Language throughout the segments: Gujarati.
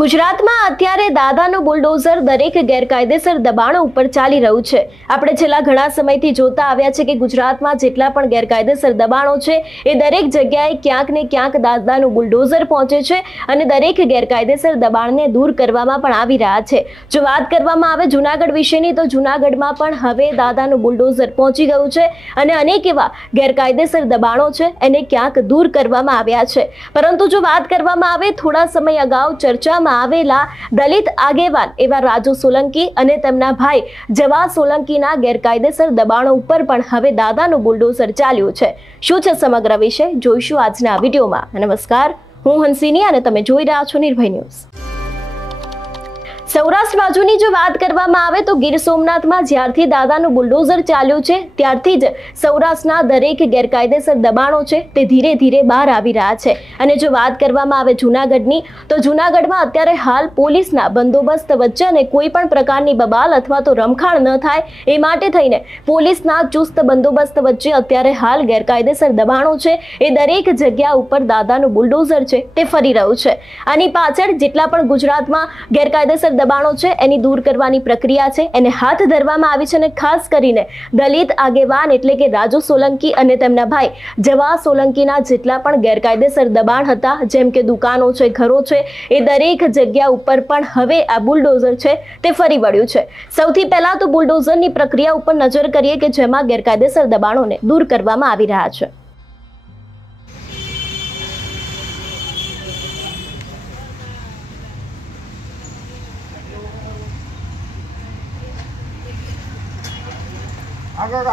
ગુજરાતમાં અત્યારે દાદાનું બુલડોઝર દરેક ગેરકાયદેસર દબાણો ઉપર ચાલી રહ્યું છે। આપણે છેલ્લા ઘણા સમયથી જોતા આવ્યા છે કે ગુજરાતમાં જેટલા પણ ગેરકાયદેસર દબાણો છે એ દરેક જગ્યાએ ક્યાંક ને ક્યાંક દાદાનું બુલડોઝર પહોંચે છે અને દરેક ગેરકાયદેસર દબાણને દૂર કરવામાં પણ આવી રહ્યા છે। જો વાત કરવામાં આવે જૂનાગઢ વિશેની તો જૂનાગઢમાં પણ હવે દાદાનું બુલડોઝર પહોંચી ગયું છે અને અનેક એવા ગેરકાયદેસર દબાણો છે એને ક્યાંક દૂર કરવામાં આવ્યા છે। પરંતુ જો વાત કરવામાં આવે થોડા સમય અગાઉ ચર્ચામાં આવેલા દલિત આગેવાન એવા રાજુ સોલંકી અને તેમના ભાઈ જવા સોલંકીના ગેરકાયદેસર દબાણો ઉપર પણ હવે દાદાનું બુલડોઝર ચાલ્યું છે। શું છે સમગ્ર વિષય જોઈશું આજના વિડીયોમાં। નમસ્કાર, હું હંસિની અને તમે જોઈ રહ્યા છો નિર્ભય ન્યૂઝ। સૌરાષ્ટ્ર બાજુની જો વાત કરવામાં આવે તો ગીર સોમનાથમાં જ્યારથી દાદાનું બુલડોઝર ચાલ્યું છે ત્યારથી જ સૌરાષ્ટ્રના દરેક ગેરકાયદેસર દબાણો છે તે ધીરે ધીરે બહાર આવી રહ્યા છે। અને જો વાત કરવામાં આવે જૂનાગઢની તો જૂનાગઢમાં અત્યારે હાલ પોલીસના બંદોબસ્ત વચ્ચે અને કોઈ પણ પ્રકારની બબાલ અથવા તો રમખાણ ન થાય એ માટે થઈને પોલીસના ચુસ્ત બંદોબસ્ત વચ્ચે અત્યારે હાલ ગેરકાયદેસર દબાણો છે એ દરેક જગ્યા ઉપર દાદાનું બુલડોઝર છે તે ફરી રહ્યું છે। આની પાછળ જેટલા પણ ગુજરાતમાં ગેરકાયદેસર દબાણો છે એની દૂર કરવાની પ્રક્રિયા છે એને હાથ ધરવામાં આવી છે અને ખાસ કરીને દલિત આગેવાન એટલે કે રાજુ સોલંકી અને તેમના ભાઈ જવા સોલંકીના જેટલા પણ ગેરકાયદેસર દબાણ હતા જેમ કે દુકાનો છે, ઘરો છે, એ દરેક જગ્યા ઉપર પણ હવે આ બુલડોઝર છે તે ફરી વળ્યું છે। સૌથી પહેલા તો બુલડોઝરની પ્રક્રિયા ઉપર નજર કરીએ કે જેમાં ગેરકાયદેસર દબાણોને દૂર કરવામાં આવી રહ્યા છે। આગળ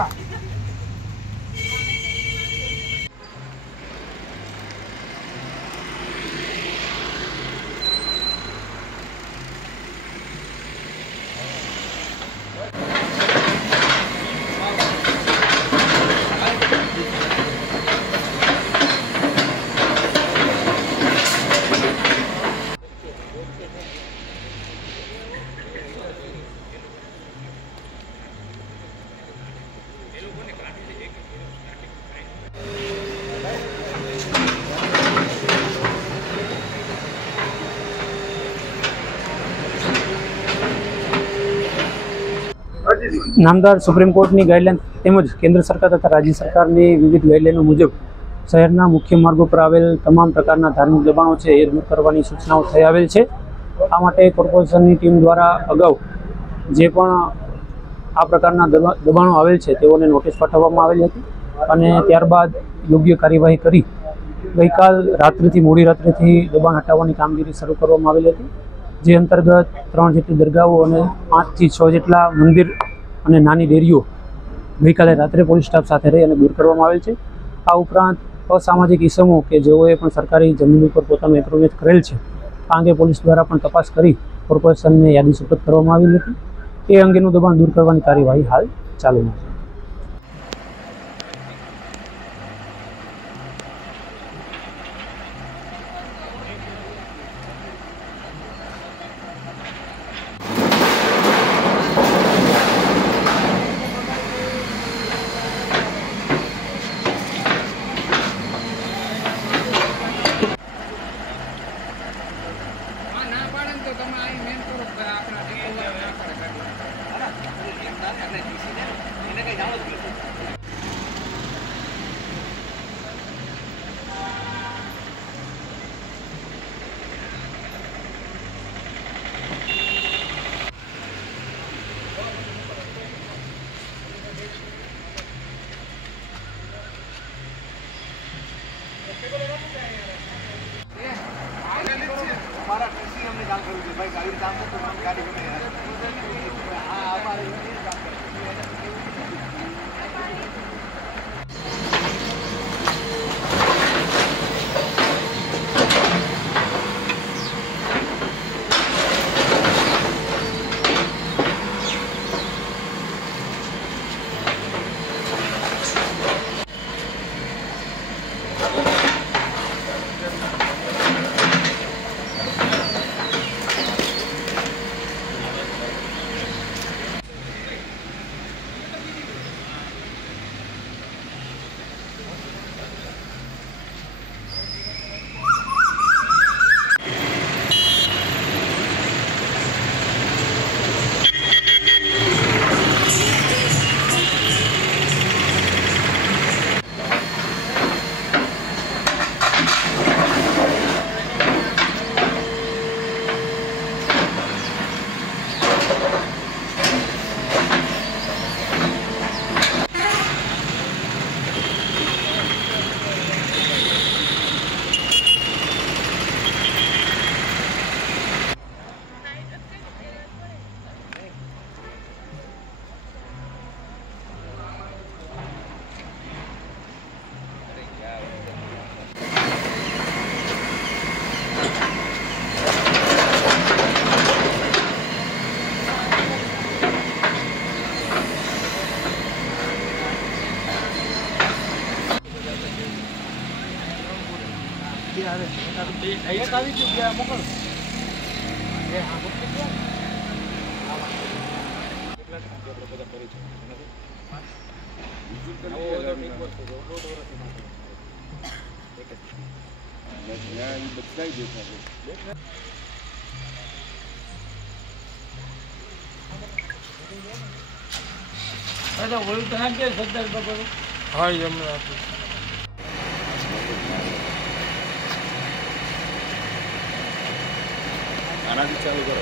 નામદાર સુપ્રીમ કોર્ટની ગાઈડલાઈન તેમજ કેન્દ્ર સરકાર તથા રાજ્ય સરકારની વિવિધ ગાઈડલાઈનો મુજબ શહેરના મુખ્ય માર્ગો પર આવેલ તમામ પ્રકારના ધાર્મિક દબાણો છે એ દૂર કરવાની સૂચનાઓ થઈ આવેલ છે। આ માટે કોર્પોરેશનની ટીમ દ્વારા અગાઉ જે પણ આ પ્રકારના દબાણો આવેલ છે તેઓને નોટિસ પાઠવવામાં આવેલી હતી અને ત્યારબાદ યોગ્ય કાર્યવાહી કરી ગઈકાલ રાત્રિથી મોડી રાત્રિથી દબાણ હટાવવાની કામગીરી શરૂ કરવામાં આવેલી હતી, જે અંતર્ગત 3 જેટલી દરગાહો અને 5 થી 6 જેટલા મંદિર અને નાની ડેરીઓ ગઈકાલે રાત્રે પોલીસ સ્ટાફ સાથે રહી અને દૂર કરવામાં આવેલ છે। આ ઉપરાંત અસામાજિક ઇસમો કે જેઓએ પણ સરકારી જમીન ઉપર પોતાનું એન્ક્રોચમેન્ટ કરેલ છે આ અંગે પોલીસ દ્વારા પણ તપાસ કરી કોર્પોરેશનને યાદી સુપરત કરવામાં આવેલી હતી। એ અંગેનું દબાણ દૂર કરવાની કાર્યવાહી હાલ ચાલુમાં છે। हमारा कृषि हमने जान करूँ भाई गाड़ी काम तो गाड़ी હા એમને આનાથી ચાલુ કરો.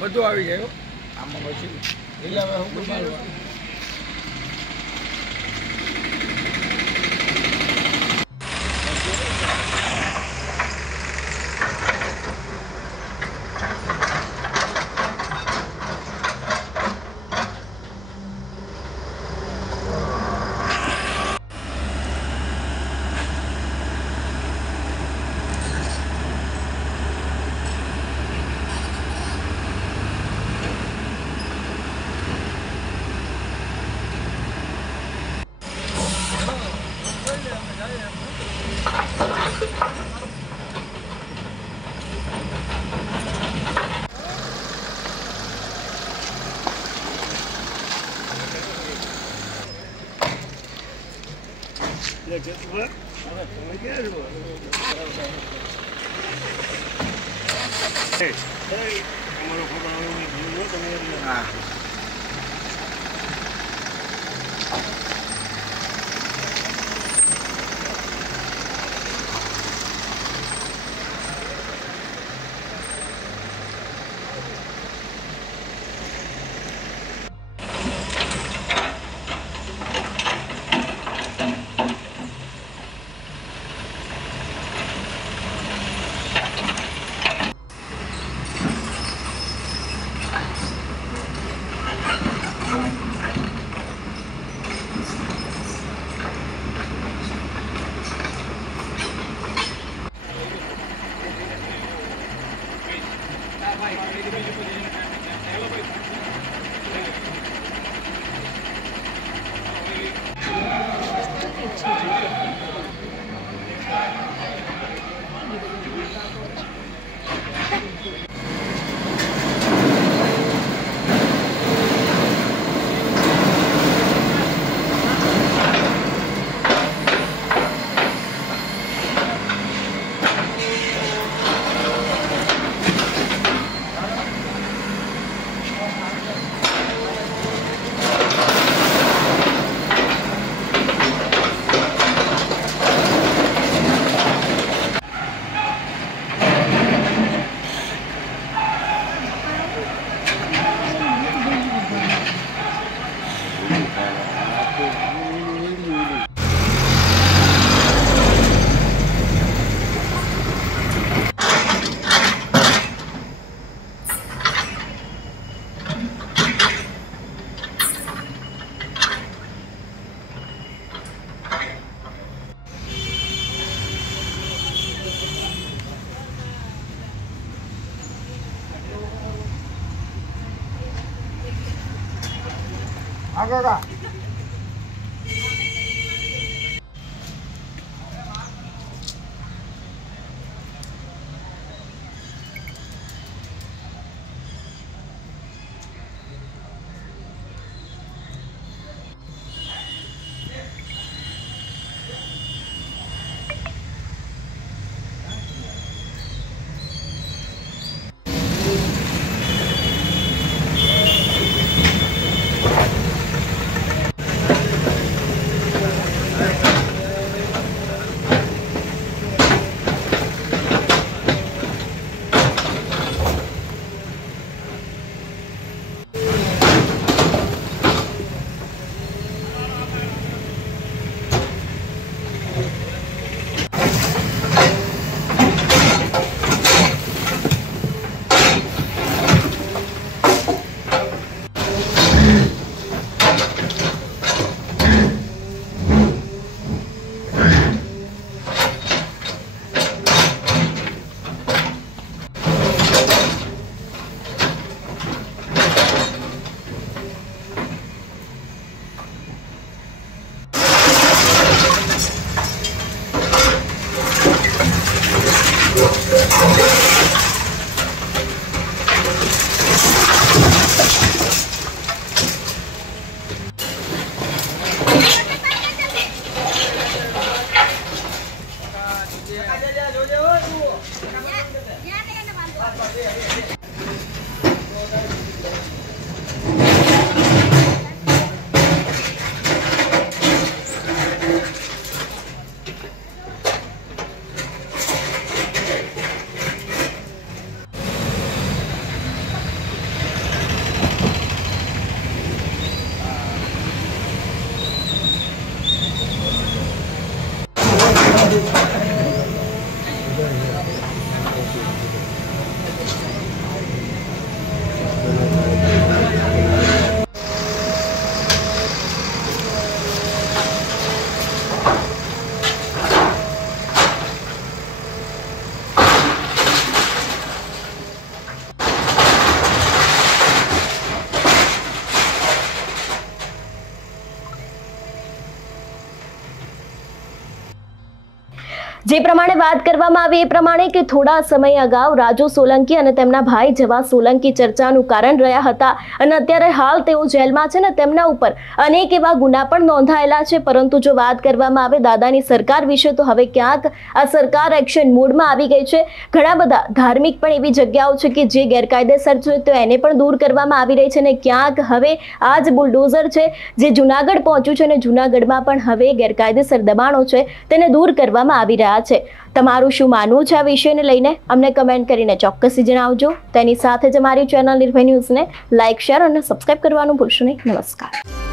બધું આવી ગયું આમાં પછી એટલે હવે હું મારવાનું જે પ્રમાણે વાત કરવામાં આવી એ પ્રમાણે કે થોડા સમય અગાઉ રાજુ સોલંકી અને તેમના ભાઈ જવા સોલંકી ચર્ચાનું કારણ રહ્યા હતા અને અત્યારે હાલ તેઓ જેલમાં છે ને તેમના ઉપર અનેક એવા ગુના પણ નોંધાયેલા છે. પરંતુ જો વાત કરવામાં આવે દાદાની સરકાર વિશે તો હવે ક્યાંક આ સરકાર એક્શન મોડમાં આવી ગઈ છે. ઘણા બધા ધાર્મિક પણ એવી જગ્યાઓ છે કે જે ગેરકાયદેસર છે તો એને પણ દૂર કરવામાં આવી રહી છે અને ક્યાંક હવે આ જ બુલડોઝર છે જે જુનાગઢ પહોંચ્યું છે અને જુનાગઢમાં પણ હવે ગેરકાયદેસર દબાણો છે તેને દૂર કરવામાં આવી રહ્યા છે. તમારું શું માનવું છે આ વિષયને લઈને અમને કમેન્ટ કરીને ચોક્કસથી જણાવજો. તેની સાથે જ અમારી ચેનલ નિર્ભય ન્યૂઝને લાઇક, શેર અને સબસ્ક્રાઇબ કરવાનું ભૂલશો નહીં. નમસ્કાર.